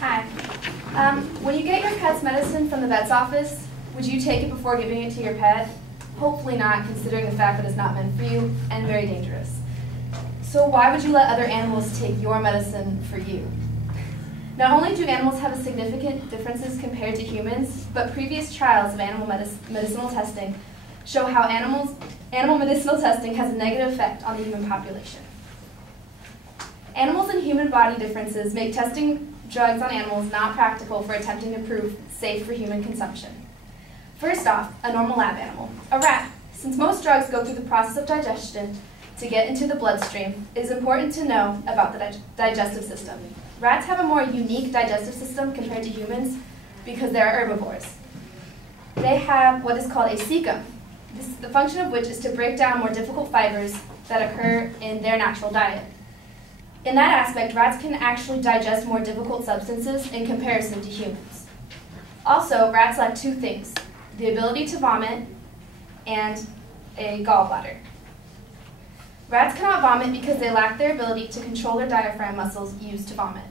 Hi. When you get your pet's medicine from the vet's office, would you take it before giving it to your pet? Hopefully not, considering the fact that it's not meant for you and very dangerous. So why would you let other animals take your medicine for you? Not only do animals have significant differences compared to humans, but previous trials of animal medicinal testing show how animal medicinal testing has a negative effect on the human population. Animals and human body differences make testing drugs on animals not practical for attempting to prove safe for human consumption. First off, a normal lab animal, a rat. Since most drugs go through the process of digestion to get into the bloodstream, it is important to know about the digestive system. Rats have a more unique digestive system compared to humans because they are herbivores. They have what is called a cecum, the function of which is to break down more difficult fibers that occur in their natural diet. In that aspect, rats can actually digest more difficult substances in comparison to humans. Also, rats lack two things: the ability to vomit and a gallbladder. Rats cannot vomit because they lack their ability to control their diaphragm muscles used to vomit.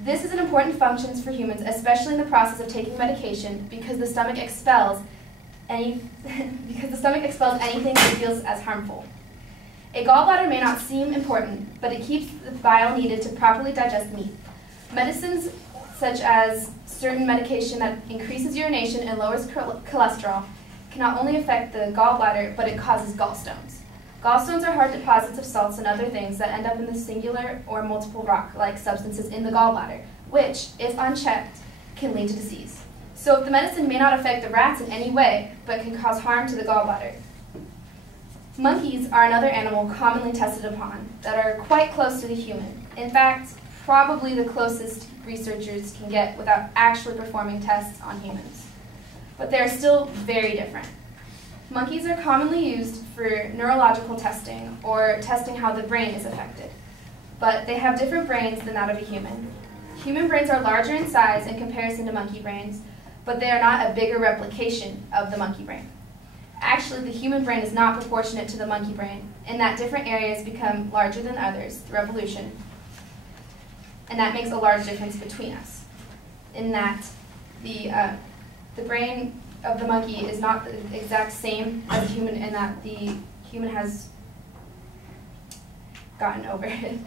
This is an important function for humans, especially in the process of taking medication, because the stomach expels anything it feels as harmful. A gallbladder may not seem important, but it keeps the bile needed to properly digest meat. Medicines such as certain medication that increases urination and lowers cholesterol can not only affect the gallbladder, but it causes gallstones. Gallstones are hard deposits of salts and other things that end up in the singular or multiple rock-like substances in the gallbladder, which, if unchecked, can lead to disease. So if the medicine may not affect the rats in any way, but can cause harm to the gallbladder. Monkeys are another animal commonly tested upon that are quite close to the human. In fact, probably the closest researchers can get without actually performing tests on humans. But they are still very different. Monkeys are commonly used for neurological testing or testing how the brain is affected. But they have different brains than that of a human. Human brains are larger in size in comparison to monkey brains, but they are not a bigger replication of the monkey brain. Actually, the human brain is not proportionate to the monkey brain, in that different areas become larger than others through evolution. And that makes a large difference between us, in that the brain of the monkey is not the exact same as the human, in that the human has gotten over it.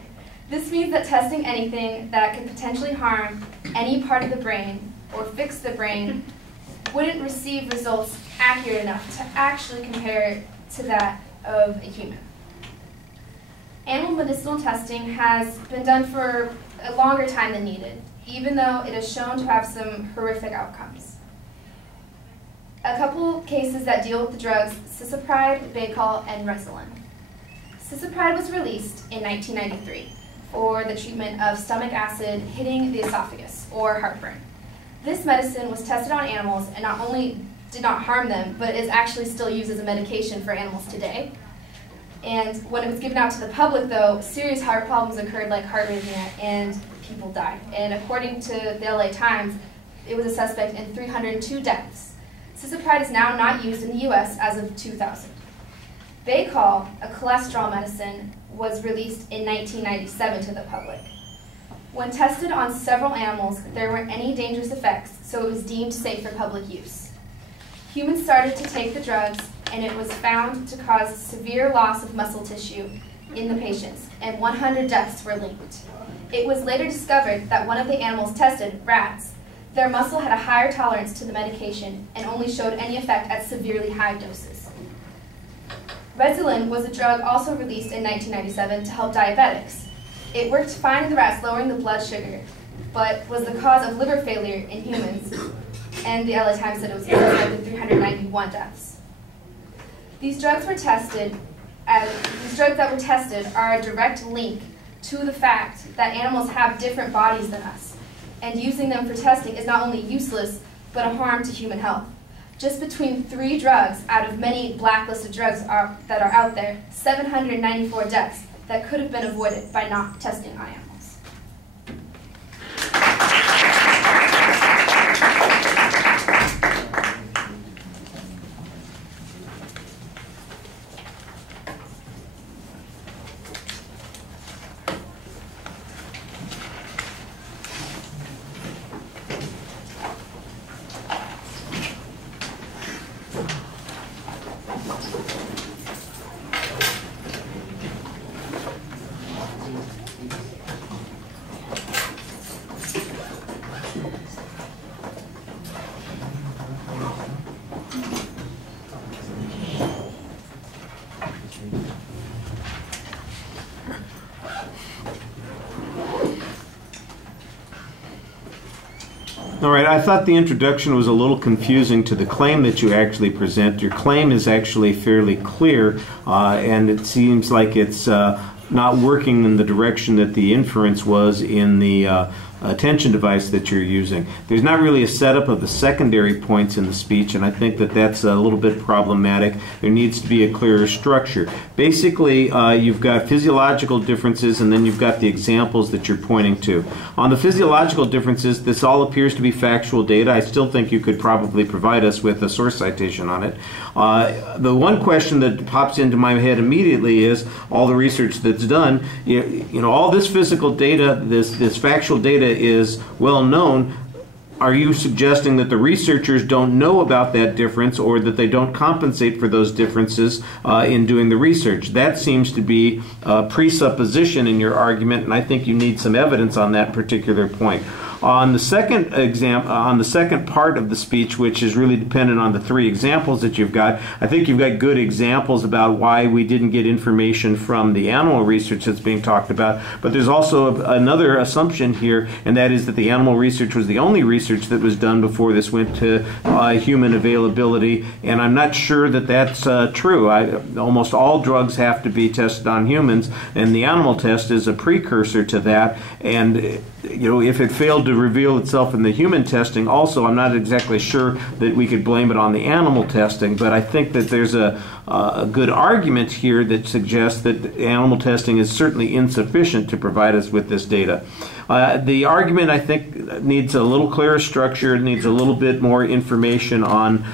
This means that testing anything that could potentially harm any part of the brain or fix the brain wouldn't receive results accurate enough to actually compare to that of a human. Animal medicinal testing has been done for a longer time than needed, even though it is shown to have some horrific outcomes. A couple cases that deal with the drugs cisapride, Baycol, and Resilin. Cisapride was released in 1993 for the treatment of stomach acid hitting the esophagus, or heartburn. This medicine was tested on animals and not only did not harm them, but is actually still used as a medication for animals today. And when it was given out to the public, though, serious heart problems occurred, like heart arrhythmia, and people died. And according to the LA Times, it was a suspect in 302 deaths. Cisapride is now not used in the US as of 2000. Baycol, a cholesterol medicine, was released in 1997 to the public. When tested on several animals, there weren't any dangerous effects, so it was deemed safe for public use. Humans started to take the drugs, and it was found to cause severe loss of muscle tissue in the patients, and 100 deaths were linked. It was later discovered that one of the animals tested, rats, their muscle had a higher tolerance to the medication and only showed any effect at severely high doses. Resilin was a drug also released in 1997 to help diabetics. It worked fine in the rats, lowering the blood sugar, but was the cause of liver failure in humans, and the LA Times said it was the cause of 391 deaths. These drugs that were tested are a direct link to the fact that animals have different bodies than us, and using them for testing is not only useless, but a harm to human health. Just between 3 drugs out of many blacklisted drugs that are out there, 794 deaths that could have been avoided by not testing on animals. All right, I thought the introduction was a little confusing to the claim that you actually present. Your claim is actually fairly clear, and it seems like it's not working in the direction that the inference was in the attention device that you're using. There's not really a setup of the secondary points in the speech, and I think that that's a little bit problematic. There needs to be a clearer structure. Basically, you've got physiological differences, and then you've got the examples that you're pointing to. On the physiological differences, this all appears to be factual data. I still think you could probably provide us with a source citation on it. The one question that pops into my head immediately is all the research that's done. You know, all this physical data, this factual data is well known. Are you suggesting that the researchers don't know about that difference, or that they don't compensate for those differences in doing the research? That seems to be a presupposition in your argument, and I think you need some evidence on that particular point. On the second part of the speech, which is really dependent on the three examples that you've got, I think you've got good examples about why we didn't get information from the animal research that's being talked about. But there's also another assumption here, and that is that the animal research was the only research that was done before this went to human availability, and I'm not sure that that's true. Almost all drugs have to be tested on humans, and the animal test is a precursor to that. And you know, if it failed to reveal itself in the human testing also, I'm not exactly sure that we could blame it on the animal testing, but I think that there's a good argument here that suggests that animal testing is certainly insufficient to provide us with this data. The argument, I think, needs a little clearer structure. It needs a little bit more information on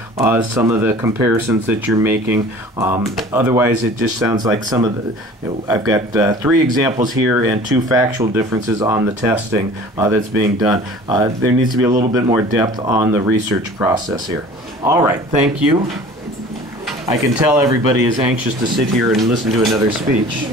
some of the comparisons that you're making. Otherwise, it just sounds like some of the, you know, I've got 3 examples here and 2 factual differences on the testing that's being done. There needs to be a little bit more depth on the research process here. All right, thank you. I can tell everybody is anxious to sit here and listen to another speech.